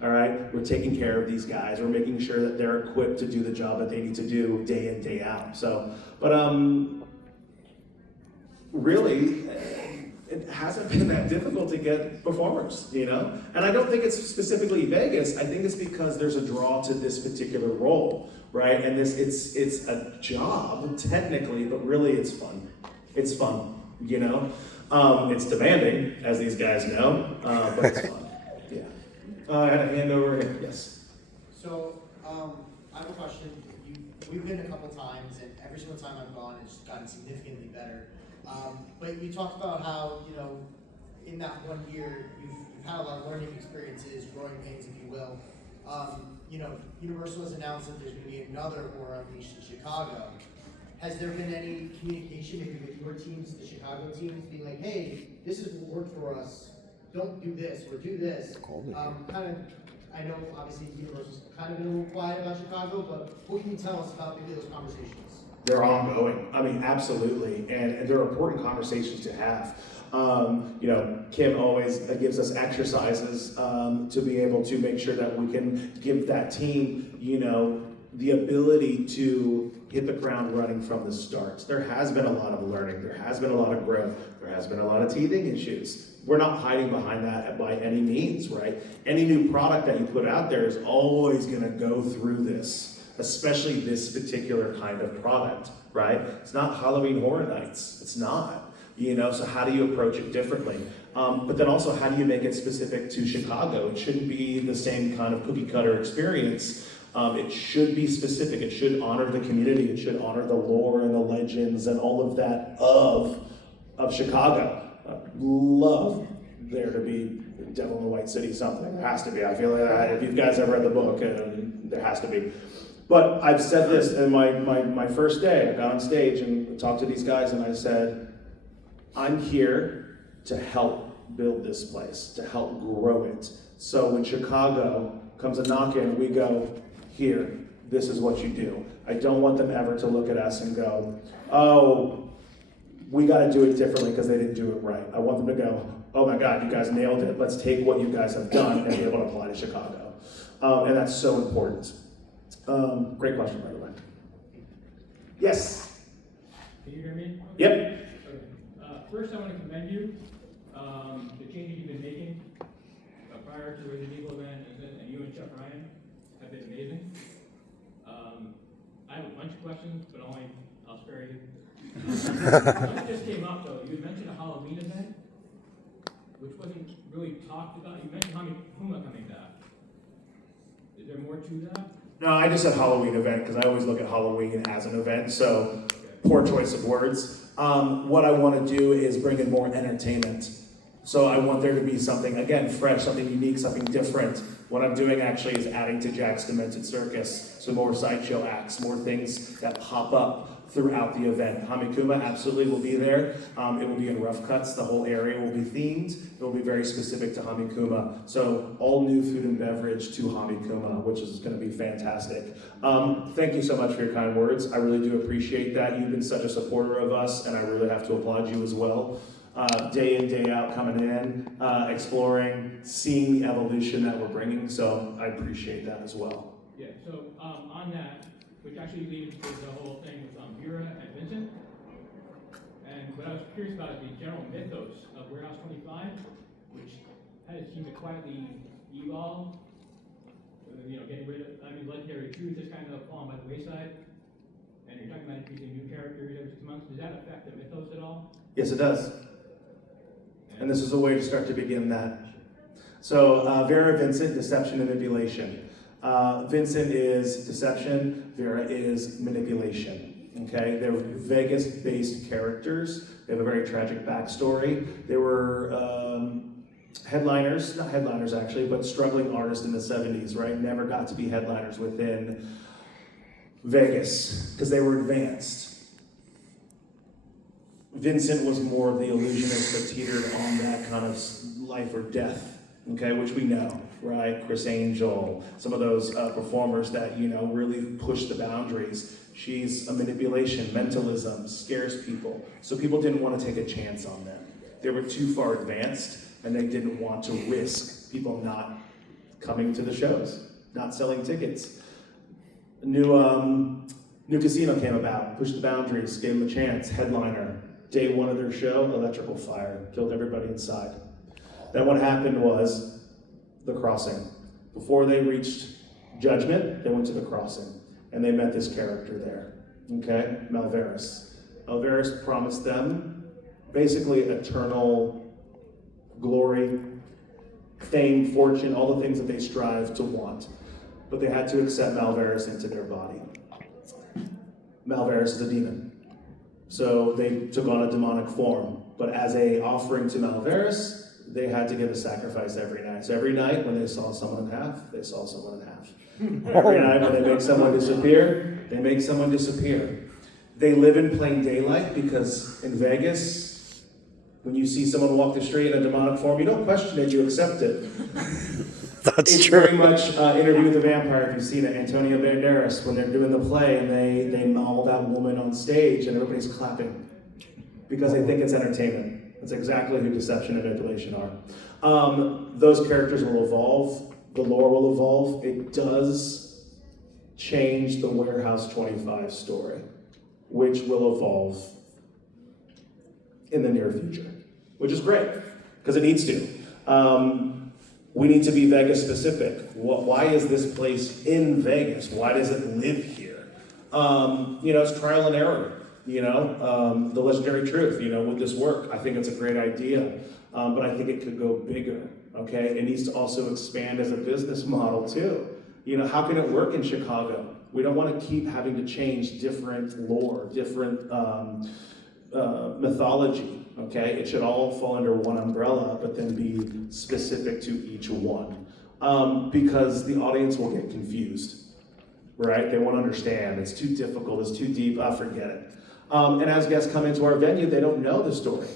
All right, we're taking care of these guys. We're making sure that they're equipped to do the job that they need to do day in, day out. So, but really, it hasn't been that difficult to get performers, And I don't think it's specifically Vegas. I think it's because there's a draw to this particular role, right? And it's a job technically, but really it's fun. It's fun, It's demanding, as these guys know, but it's fun. Yeah. I had a hand over here. Yes. So, I have a question. We've been a couple times, and every single time I've gone, it's gotten significantly better. But you talked about how, in that 1 year, you've had a lot of learning experiences, growing pains, if you will. Universal has announced that there's going to be another Horror Unleashed in Chicago. Has there been any communication maybe with your teams, the Chicago teams, being like, hey, this is what worked for us, don't do this, or do this? I know obviously Universal's kind of been a little quiet about Chicago, but what can you tell us about maybe those conversations? They're ongoing. I mean, absolutely, and they're important conversations to have. Kim always gives us exercises to be able to make sure that we can give that team, the ability to hit the ground running from the start. There has been a lot of learning. There has been a lot of growth. There has been a lot of teething issues. We're not hiding behind that by any means, right? Any new product that you put out there is always going to go through this, especially this particular kind of product, right? It's not Halloween Horror Nights. It's not. So how do you approach it differently? But then also, how do you make it specific to Chicago? It shouldn't be the same kind of cookie cutter experience. It should be specific. It should honor the community. It should honor the lore and the legends and all of that of Chicago. Love there to be Devil in the White City something. There has to be. I feel like that. If you guys have read the book, there has to be. But I've said this in my first day. I got on stage and talked to these guys and I said, I'm here to help build this place, to help grow it. So when Chicago comes a knock in, we go, here, this is what you do. I don't want them ever to look at us and go, oh, we got to do it differently because they didn't do it right. I want them to go, oh my God, you guys nailed it. Let's take what you guys have done and be able to apply to Chicago. And that's so important. Great question, by the way. Yes? Can you hear me? Yep. Okay. First, I want to commend you. The changes you've been making prior to the Eagle event, and you and Chuck Ryan have been amazing. I have a bunch of questions, but I'll spare you. One just came up though. You mentioned a Halloween event, which wasn't really talked about. You mentioned Huma coming back. Is there more to that? No, I just said Halloween event because I always look at Halloween as an event, so poor choice of words. What I want to do is bring in more entertainment. So I want there to be something, again, fresh, something unique, something different. What I'm doing actually is adding to Jack's Demented Circus, so more sideshow acts, more things that pop up throughout the event. Hamikuma absolutely will be there. It will be in rough cuts. The whole area will be themed. It will be very specific to Hamikuma. So all new food and beverage to Hamikuma, which is going to be fantastic. Thank you so much for your kind words. I really do appreciate that. You've been such a supporter of us, and I really have to applaud you as well. Day in, day out, coming in, exploring, seeing the evolution that we're bringing. So I appreciate that as well. Yeah, so on that, which actually leads to the whole thing with Vera and Vincent. And what I was curious about is the general mythos of Warehouse 25, which has seemed to quietly evolve. Getting rid of, Legendary Truth is kind of fallen by the wayside. And you're talking about introducing new characters every 6 months. Does that affect the mythos at all? Yes, it does. And this is a way to start to begin that. So Vera, Vincent, deception and manipulation. Vincent is deception, Vera is manipulation. Okay, they're Vegas-based characters. They have a very tragic backstory. They were headliners, not headliners actually, but struggling artists in the 70s, right? Never got to be headliners within Vegas because they were advanced. Vincent was more of the illusionist that teetered on that kind of life or death, okay, which we know, right? Chris Angel, some of those performers that, really push the boundaries. She's a manipulation, mentalism, scares people. So people didn't want to take a chance on them. They were too far advanced, and they didn't want to risk people not coming to the shows, not selling tickets. New casino came about, pushed the boundaries, gave them a chance, headliner. Day one of their show, electrical fire, killed everybody inside. Then what happened was the crossing. Before they reached judgment, they went to the crossing, and they met this character there, okay? Malveris. Malveris promised them basically eternal glory, fame, fortune, all the things that they strive to want. But they had to accept Malveris into their body. Malveris is a demon. So they took on a demonic form. But as a offering to Malveris, they had to give a sacrifice every night. So every night when they saw someone in half, they saw someone in half. Every night when they make someone disappear, they make someone disappear. They live in plain daylight because in Vegas, when you see someone walk the street in a demonic form, you don't question it, you accept it. It's true. Very much Interview with the Vampire, if you've seen it, Antonio Banderas, when they're doing the play and they maul that woman on stage and everybody's clapping because they think it's entertainment. That's exactly who deception and manipulation are. Those characters will evolve, the lore will evolve. It does change the Warehouse 25 story, which will evolve in the near future, which is great, because it needs to. We need to be Vegas specific. Why is this place in Vegas? Why does it live here? It's trial and error. The Legendary Truth, would this work? I think it's a great idea, but I think it could go bigger, okay? It needs to also expand as a business model too. How can it work in Chicago? We don't want to keep having to change different lore, different mythology. Okay, it should all fall under one umbrella, but then be specific to each one. Because the audience will get confused, right? They won't understand. It's too difficult, it's too deep, forget it. And as guests come into our venue, they don't know the story.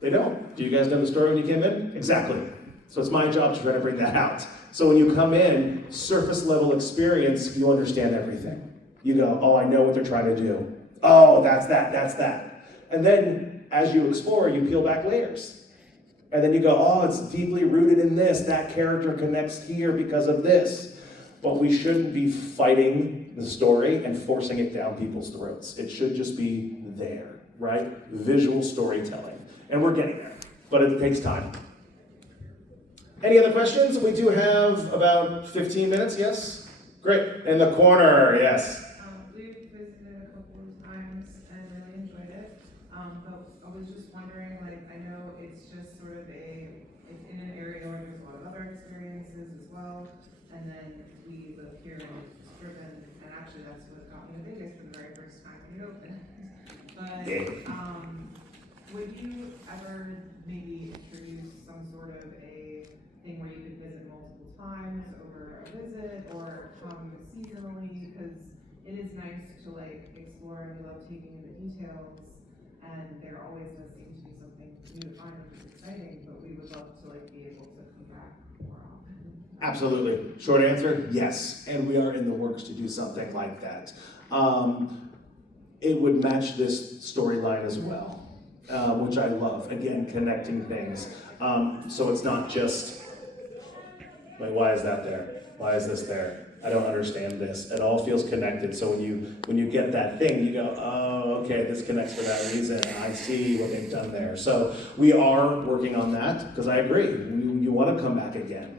They don't. Do you guys know the story when you came in? Exactly. So it's my job to try to bring that out. So when you come in, surface level experience, you understand everything. You go, oh, I know what they're trying to do. Oh, that's that. And then as you explore, you peel back layers. And then you go, oh, it's deeply rooted in this. That character connects here because of this. But we shouldn't be fighting the story and forcing it down people's throats. It should just be there, right? Visual storytelling. And we're getting there, but it takes time. Any other questions? We do have about 15 minutes, yes? Great. In the corner, yes. We've visited a couple of times and really enjoyed it. But I was just wondering, I know it's just sort of it's in an area where there's a lot of other experiences as well. and then we live here and it's driven, and actually that's what got me to Vegas for the very first time when it opened. But, would you ever maybe introduce some sort of a thing where you could visit multiple times over a visit, or come seasonally? Because it is nice to like explore, and we love taking in the details, and there always does seem to be something new to find, which is exciting, but we would love to like be able to come back more often. Absolutely. Short answer, yes. And we are in the works to do something like that. It would match this storyline as well, which I love. Again, connecting things. So it's not just, like, why is that there? Why is this there? I don't understand this. It all feels connected. So when you get that thing, you go, oh, okay, this connects for that reason. I see what they've done there. So we are working on that, because I agree. You want to come back again.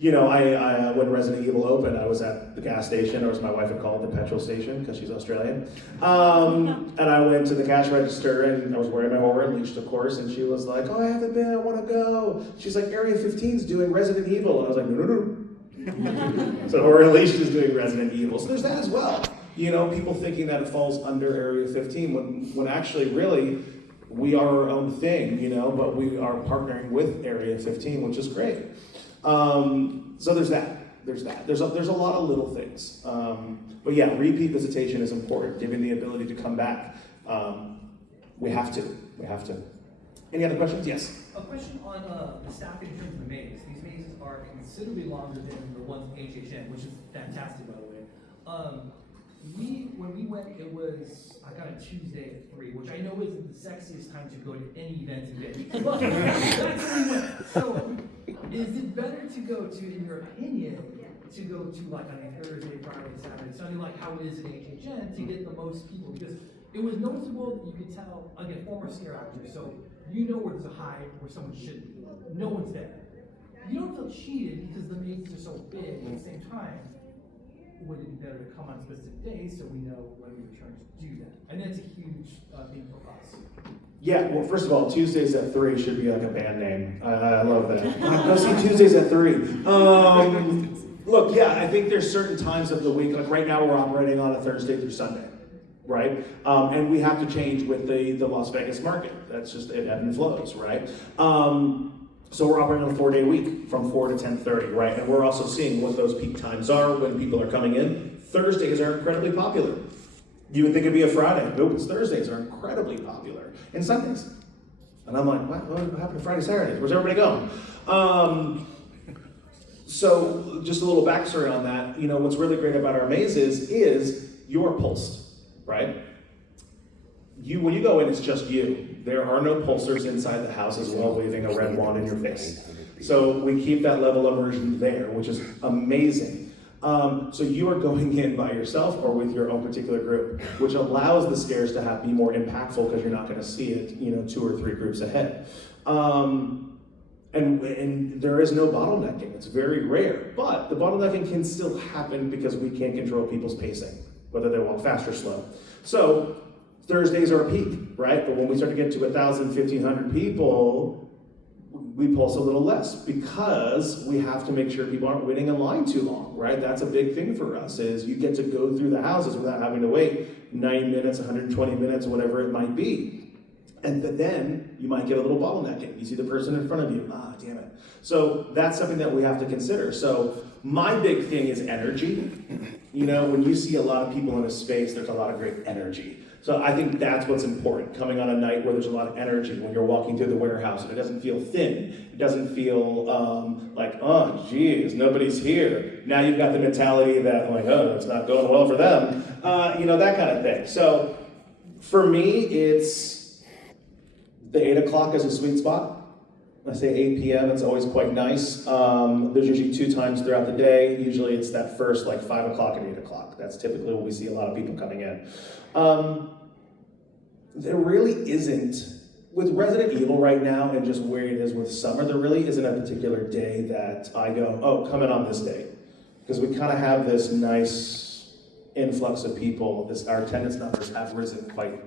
You know, I when Resident Evil opened, I was at the gas station, or as my wife would call it, the petrol station, because she's Australian. And I went to the cash register, and I was wearing my horror unleashed, of course, and she was like, oh, I haven't been, I want to go. She's like, Area 15's doing Resident Evil. And I was like, no. So Horror Unleashed is doing Resident Evil. So there's that as well. You know, people thinking that it falls under Area 15, when actually, really, we are our own thing, you know, but we are partnering with Area 15, which is great. So there's that. There's a lot of little things. But yeah, repeat visitation is important, giving the ability to come back. We have to. Any other questions? Yes. A question on the staffing in terms of the maze. These mazes are considerably longer than the ones in HHN, which is fantastic, by the way. When we went, it was, I got a Tuesday at 3, which I know isn't the sexiest time to go to any event in Vegas, but that's when we went. So, is it better to go to, in your opinion, to go to like on a Thursday, Friday, Saturday, Sunday, like how it is in HHN, to get the most people? Because it was noticeable that you could tell, again, former scare actors, so you know where there's a hide where someone shouldn't be. No one's there. You don't feel cheated because the mazes are so big. At the same time, would it be better to come on specific days so we know when we return to do that? And that's a huge thing for us. Yeah, well, first of all, Tuesdays at 3 should be like a band name. I love that. Go see Tuesdays at 3. Look, yeah, I think there's certain times of the week, like right now we're operating on a Thursday through Sunday, right? And we have to change with the Las Vegas market. That's just, it ebbs and flows, right? So we're operating on a 4-day week from 4 to 10:30, right? And we're also seeing what those peak times are when people are coming in. Thursdays are incredibly popular. You would think it'd be a Friday. Nope, it's Thursdays are incredibly popular. And Sundays. And I'm like, what happened to Friday, Saturdays? Where's everybody going? So just a little backstory on that. You know, what's really great about our mazes is you're pulsed, right? When you go in, it's just you. There are no pulsers inside the house as well, waving a red wand in your face. So we keep that level of immersion there, which is amazing. So you are going in by yourself or with your own particular group, which allows the scares to be more impactful because you're not going to see it, you know, 2 or 3 groups ahead. And there is no bottlenecking. It's very rare, but the bottlenecking can still happen because we can't control people's pacing, whether they walk fast or slow. So Thursdays are a peak, right? But when we start to get to 1,000, 1,500 people, we pulse a little less because we have to make sure people aren't waiting in line too long, right? That's a big thing for us, is you get to go through the houses without having to wait 90 minutes, 120 minutes, whatever it might be. And then you might get a little bottlenecking. You see the person in front of you, damn it. So that's something that we have to consider. So my big thing is energy. You know, when you see a lot of people in a space, there's a lot of great energy. So I think that's what's important, coming on a night where there's a lot of energy, when you're walking through the warehouse and it doesn't feel thin. It doesn't feel like, oh, geez, nobody's here. Now you've got the mentality that, like, oh, it's not going well for them. You know, that kind of thing. So for me, it's the 8 o'clock is a sweet spot. I say 8 p.m., it's always quite nice. There's usually 2 times throughout the day. Usually it's that first, like 5 o'clock and 8 o'clock. That's typically when we see a lot of people coming in. There really isn't, with Resident Evil right now and just where it is with summer, there really isn't a particular day that I go, oh, come in on this day. Because we kind of have this nice influx of people. Our attendance numbers have risen quite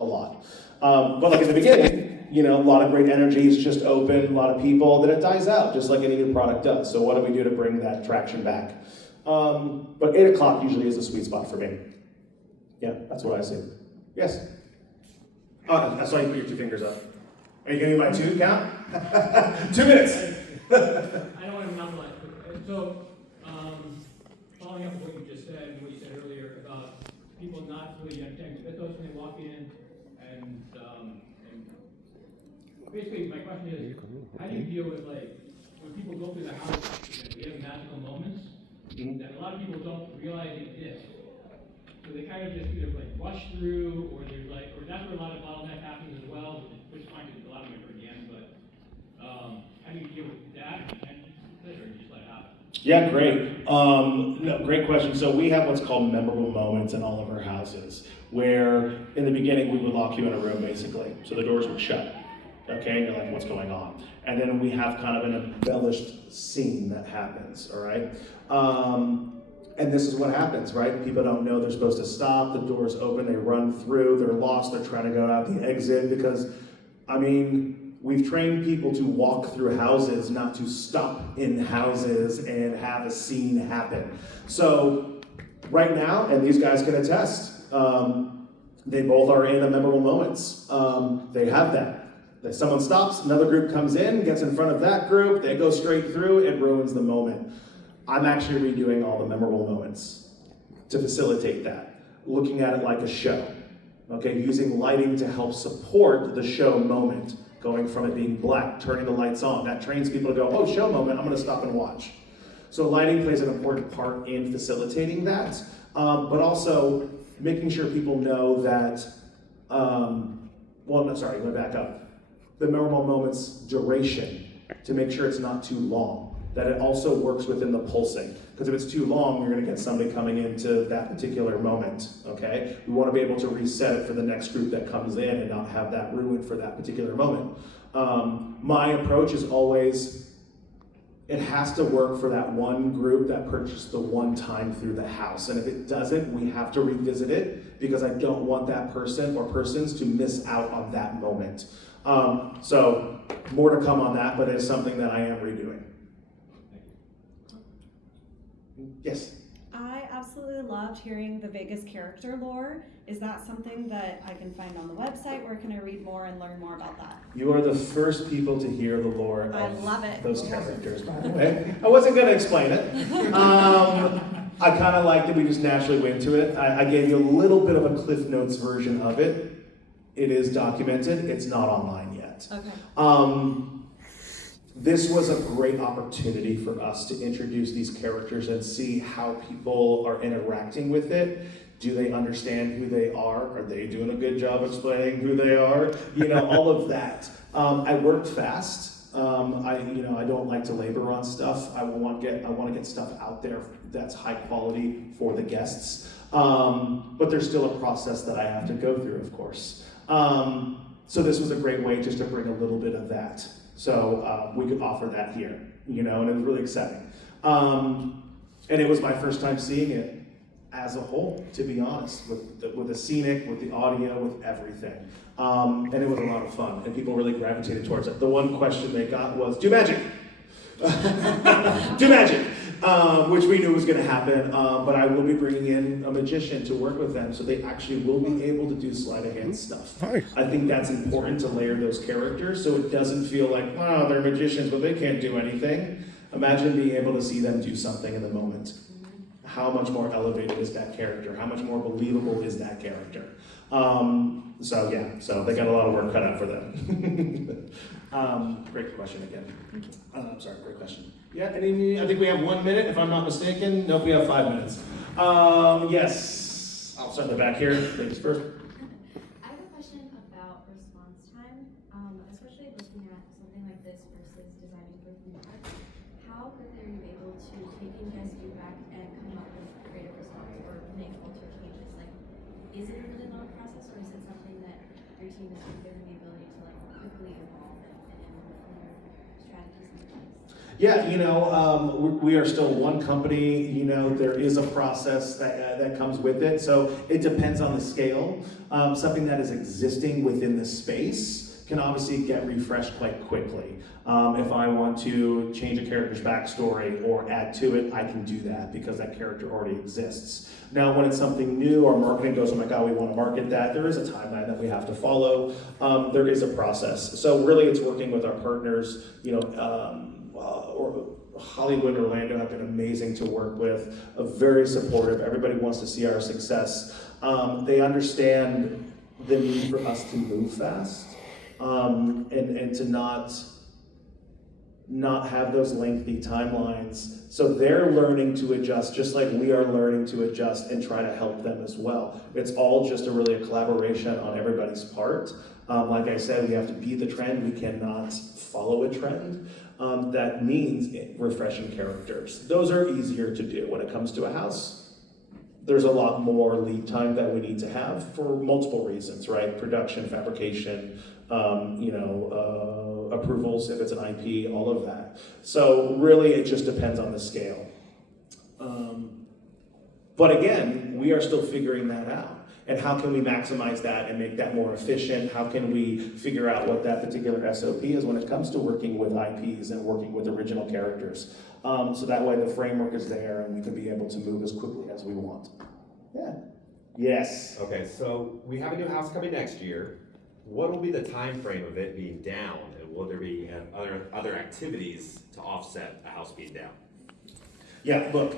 a lot. But like in the beginning, you know, a lot of great energy, it's just open, a lot of people, then it dies out, just like any new product does. So what do we do to bring that traction back? But 8 o'clock usually is a sweet spot for me. Yeah, that's what I see. Yes? Oh, I saw you put your 2 fingers up. Are you gonna do my 2 count? 2 minutes. I don't want to monopolize, but, so, following up with what you just said, and what you said earlier about people not really understanding the mythos when they walk in, and basically my question is, how do you deal with, like, when people go through the house, we have magical moments that a lot of people don't realize exist. So they kind of just either like rush through, or there's like, or that's where a lot of bottleneck happens as well, which is fine because a lot of them are for the end, but how do you deal with that? And or you just let it happen? Yeah, great. No, great question. So we have what's called memorable moments in all of our houses, where in the beginning we would lock you in a room basically, so the doors would shut. Okay, and you're like, what's going on? And then we have kind of an embellished scene that happens, all right? And this is what happens, right? People don't know they're supposed to stop, the doors open, they run through, they're lost, they're trying to go out the exit because, I mean, we've trained people to walk through houses, not to stop in houses and have a scene happen. So, right now, and these guys can attest, they both are in the memorable moments. They have that. Someone stops, another group comes in, gets in front of that group, they go straight through, it ruins the moment. I'm actually redoing all the memorable moments to facilitate that, looking at it like a show, okay? Using lighting to help support the show moment, going from it being black, turning the lights on. That trains people to go, oh, show moment, I'm gonna stop and watch. So lighting plays an important part in facilitating that, but also making sure people know that, let me back up. The memorable moments duration, to make sure it's not too long, that it also works within the pulsing. Because if it's too long, you're gonna get somebody coming into that particular moment, okay? We wanna be able to reset it for the next group that comes in and not have that ruined for that particular moment. My approach is always, it has to work for that one group that purchased the one time through the house. And if it doesn't, we have to revisit it because I don't want that person or persons to miss out on that moment. So more to come on that, but it's something that I am redoing. Yes? I absolutely loved hearing the Vegas character lore. Is that something that I can find on the website? Where can I read more and learn more about that? You are the first people to hear the lore I love it. those characters, by the way. I wasn't going to explain it. I kind of liked that we just naturally went to it. I gave you a little bit of a Cliff Notes version of it. It is documented. It's not online yet. Okay. This was a great opportunity for us to introduce these characters and see how people are interacting with it. Do they understand who they are? Are they doing a good job explaining who they are? You know, all of that. I worked fast. I don't like to labor on stuff. I want to get stuff out there that's high quality for the guests. But there's still a process that I have to go through, of course. So this was a great way just to bring a little bit of that. So we could offer that here, and it was really exciting. And it was my first time seeing it as a whole, to be honest, with the scenic, with the audio, with everything. And it was a lot of fun, and people really gravitated towards it. The one question they got was, do magic. Do magic. Which we knew was going to happen, but I will be bringing in a magician to work with them, so they actually will be able to do sleight of hand stuff. Nice. I think that's important to layer those characters, so it doesn't feel like, wow, they're magicians, but they can't do anything. Imagine being able to see them do something in the moment. How much more elevated is that character? How much more believable is that character? So they got a lot of work cut out for them. Great question again. Sorry, great question. Yeah, I think we have 1 minute, if I'm not mistaken. Nope, we have 5 minutes. Yes, I'll start in the back here. Ladies first. I have a question about response time, especially looking at something like this versus designing for theme parks. How could they be able to take in guest feedback and come up with creative response or make alter changes? Like, is it a really long process, or is it something that your team is given the ability to like quickly evolve and implement their strategies in place? Yeah, we are still one company. There is a process that comes with it. So it depends on the scale. Something that is existing within the space can obviously get refreshed quite quickly. If I want to change a character's backstory or add to it, I can do that because that character already exists. Now, when it's something new, our marketing goes, oh my God, we want to market that, there is a timeline that we have to follow. There is a process. So really it's working with our partners, or Hollywood and Orlando have been amazing to work with, very supportive. Everybody wants to see our success. They understand the need for us to move fast and to not have those lengthy timelines. So they're learning to adjust just like we are learning to adjust and try to help them as well. It's all just really a collaboration on everybody's part. Like I said, we have to be the trend. We cannot follow a trend. That means refreshing characters. Those are easier to do. When it comes to a house, there's a lot more lead time that we need to have for multiple reasons, right? Production, fabrication, approvals, if it's an IP, all of that. So really, it just depends on the scale. But again, we are still figuring that out. And how can we maximize that and make that more efficient? How can we figure out what that particular SOP is when it comes to working with IPs and working with original characters? So that way the framework is there and we can be able to move as quickly as we want. Yeah. Yes. Okay, so we have a new house coming next year. What will be the time frame of it being down? And will there be other activities to offset a house being down? Yeah, look,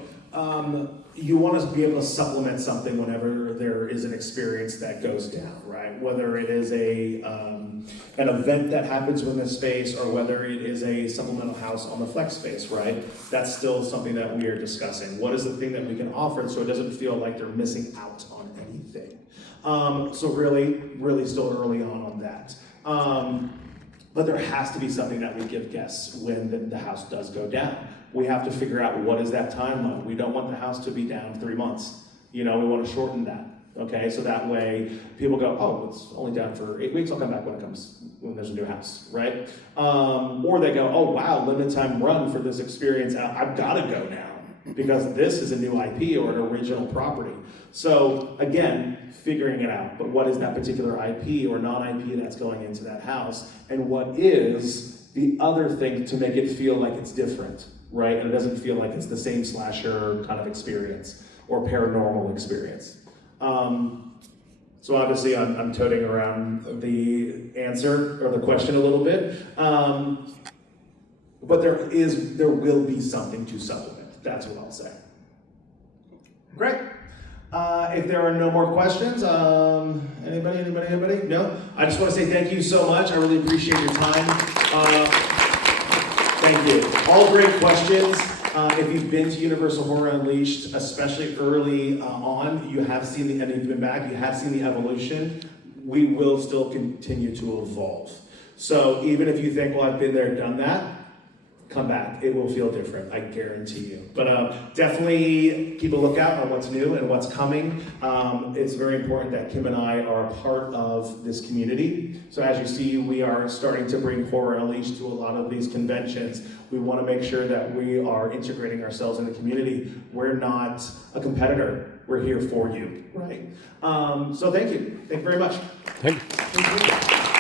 you want to be able to supplement something whenever there is an experience that goes down, right? Whether it is an event that happens within the space or whether it is a supplemental house on the flex space, right? That's still something that we are discussing. What is the thing that we can offer so it doesn't feel like they're missing out on anything? So really still early on that. But there has to be something that we give guests when the house does go down. We have to figure out what is that timeline. We don't want the house to be down 3 months. We want to shorten that. Okay, so that way people go, oh, it's only down for 8 weeks. I'll come back when there's a new house, right? Or they go, oh wow, limited time run for this experience. I've got to go now because this is a new IP or an original property. So again, figuring it out. But what is that particular IP or non-IP that's going into that house, and what is the other thing to make it feel like it's different? Right? And it doesn't feel like it's the same slasher kind of experience or paranormal experience. So obviously I'm toting around the answer or the question a little bit. But there will be something to supplement. That's what I'll say. Great. If there are no more questions, anybody? No? I just want to say thank you so much. I really appreciate your time. Thank you. All great questions. If you've been to Universal Horror Unleashed, especially early on, you have seen and you've been back, you have seen the evolution. We will still continue to evolve. So even if you think, well, I've been there, done that, come back. It will feel different, I guarantee you. But definitely keep a lookout on what's new and what's coming. It's very important that Kim and I are a part of this community. So as you see, we are starting to bring Horror Unleashed to a lot of these conventions. We want to make sure that we are integrating ourselves in the community. We're not a competitor. We're here for you, right? So thank you. Thank you very much. Thank you. Thank you.